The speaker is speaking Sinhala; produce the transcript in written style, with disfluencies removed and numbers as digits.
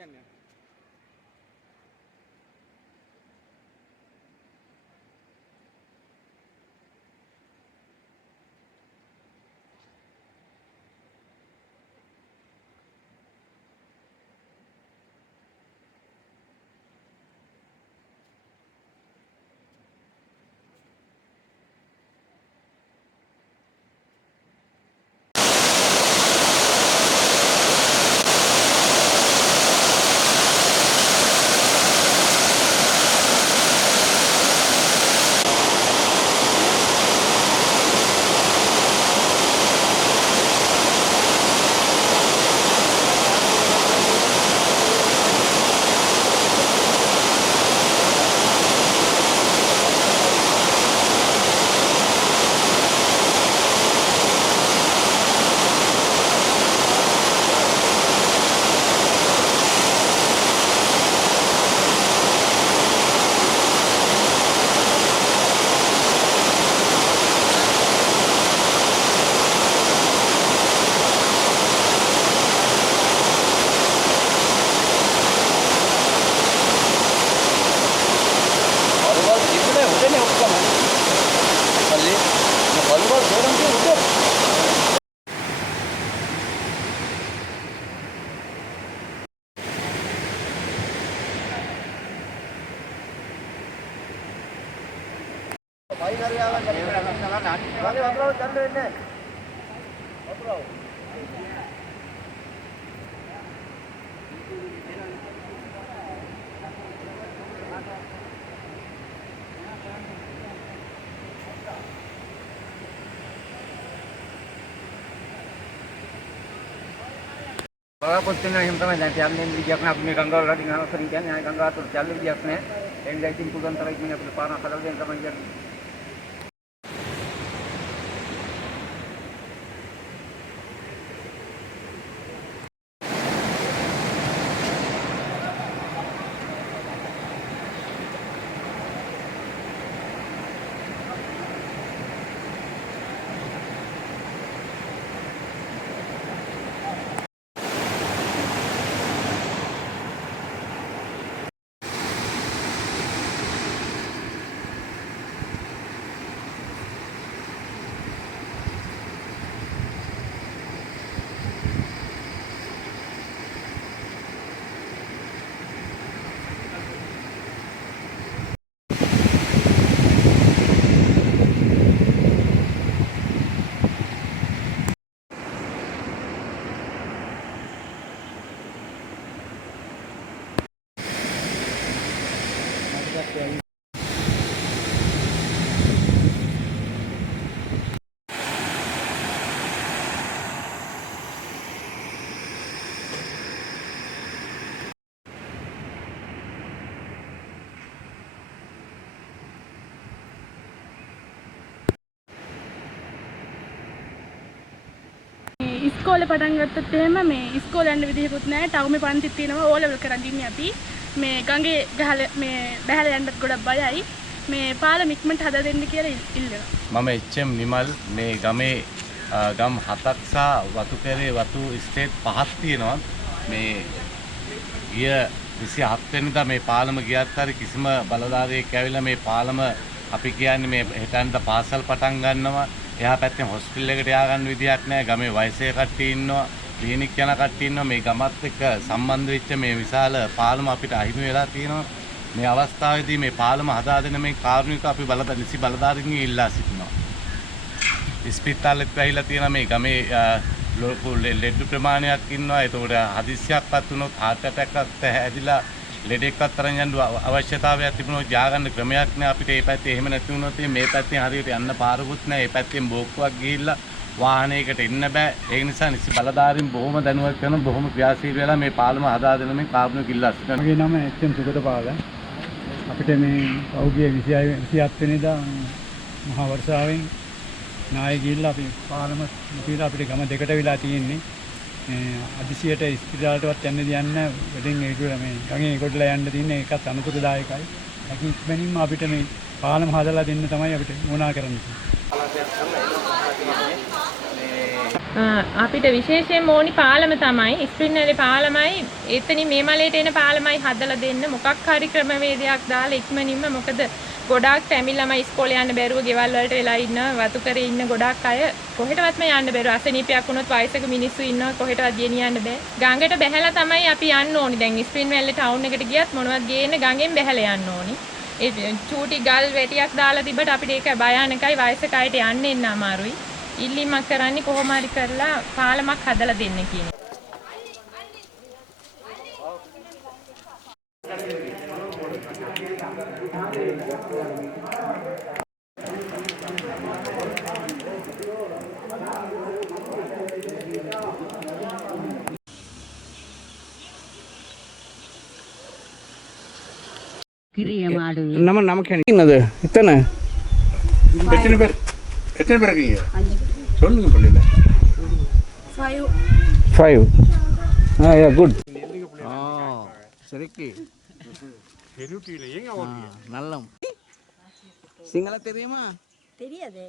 කියන්නේ. බලාපොරොත්තු වෙනවා එහෙම තමයි දැන් යන්නේ විදියක් නෑ අපි මේ ගංගාවල රටින් අවසරින් කියන්නේ ආය ගංගාවට යන්න විදියක් නෑ ඒ නිසා ඉතින් පුදුන් තරයි ඉන්නේ අපිට පාරක් හදලා දෙන්න තමයි කියන්නේ ඉස්කෝලේ පටන් ගත්තත් එහෙම මේ ඉස්කෝලේ යන්න විදිහකුත් නැහැ. ටවුමේ පන්තිත් තියෙනවා. ඕ ලෙවල් කරන් ඉන්නේ අපි. මේ ගඟේ ගහලා මේ බැහැලා යන්නත් ගොඩක් බයයි. මේ පාලම ඉක්මනට හදා දෙන්න කියලා ඉල්ලනවා. මම එච්.එම්. නිමල් මේ ගමේ ගම් 7ක් සහ වතුකරේ වතු ස්ටේට් 5ක් තියෙනවා. මේ ගිය 27 වෙනිදා මේ පාලම ගියත් හරි කිසිම බලධාරියෙක් ඇවිල්ලා මේ පාලම අපි කියන්නේ මේ හෙටන්ද පාසල් පටන් ගන්නවා. එහා පැත්තෙන් හොස්පිටල් එකට යා ගන්න විදියක් නැහැ. ගමේ වයසේ කට්ටිය ඉන්නවා, ක්ලිනික් යන කට්ටිය ඉන්නවා. මේ ගමත් එක්ක සම්බන්ධ වෙච්ච මේ විශාල පාලම අපිට අහිමි වෙලා තියෙනවා. මේ අවස්ථාවේදී මේ පාලම හදා දෙන මේ කාර්මික අපි නිසි බලධාරීන්ගෙන් ඉල්ලා සිටිනවා. ඉස්පිරිතාලෙත් වැහිලා තියෙන මේ ගමේ ලොකු ලෙඩ ප්‍රමාණයක් ඉන්නවා. ඒතකොට හදිස්සියක්වත් වුණොත් heart attack එකක් හැදිලා ලෙඩෙක්වත් තරම් යන්න අවශ්‍යතාවයක් තිබුණොත් ය아가න්න ක්‍රමයක් නෑ අපිට. මේ පැත්තේ එහෙම නැති වුණොත් මේ පැත්තෙන් හරියට යන්න පාරකුත් නෑ. මේ පැත්තෙන් බෝක්කුවක් ගිහිල්ලා වාහනයකට එන්න බෑ. ඒ නිසා නිසි බලධාරීන් බොහොම දැනුවත් කරන බොහොම ක්‍රියාශීලී වෙලා මේ පාලම හදා දෙන මේ කාර්මික ඉල්ලා සිටිනවා. මගේ නම එච්.එම්. සුගතපාල. අපිට මේ පෞද්ගලික 27 වෙනිදා මහා වර්ෂාවෙන් නාය ගිහිල්ලා අපි පාලම පිළ අපිට ගම දෙකට වෙලා තියෙන්නේ. අදිසියට ඉස්පිරිතාලටවත් යන්න දෙන්නේ වැඩෙන් ඒක මේ ගඟේ කොටලා යන්න තියෙන එකත් අනුකූලදායකයි. ඒක ඉක්මනින්ම අපිට මේ පාලම හදලා දෙන්න තමයි අපිට ඕනා කරන්නේ. අපිට විශේෂයෙන්ම ඕනි පාලම තමයි ස්ප්‍රින්ග්වැලි පාලමයි එතනින් මේ මලේට එන පාලමයි හදලා දෙන්න මොකක් හරි ක්‍රමවේදයක් දාලා ඉක්මනින්ම මොකද ගොඩාක් ෆැමිලි ළමයි ඉස්කෝලේ යන්න බැරුව ගෙවල් වලට වෙලා ඉන්න වතු කරේ ඉන්න ගොඩාක් අය කොහෙටවත්ම යන්න බැරුව අසනීපයක් වුණොත් වයසක මිනිස්සු ඉන්නවා කොහෙටවත් ගෙනියන්න බෑ ගඟට බැහැලා තමයි අපි යන්න ඕනි දැන් ස්ප්‍රින්ග්වැලි ටවුන් එකට ගියත් මොනවත් ගේන්න ගඟෙන් බැහැලා යන්න ඕනි ඒ චූටි ගල් වැටියක් දාලා තිබ්බට අපිට ඒක භයානකයි වයසක අයට යන්න එන්න අමාරුයි ඉල්ලීමක් කරන්නේ කොහොම හරි කරලා පාලමක් හදලා දෙන්න කියන එක. நம்ம என்னது எத்தனை எத்தனை பேர் இருக்கீங்க சொல்லுங்க பள்ளியில் 5 யா குட் சரிக்கு நல்லம் சிங்கள தெரியுமா தெரியாதே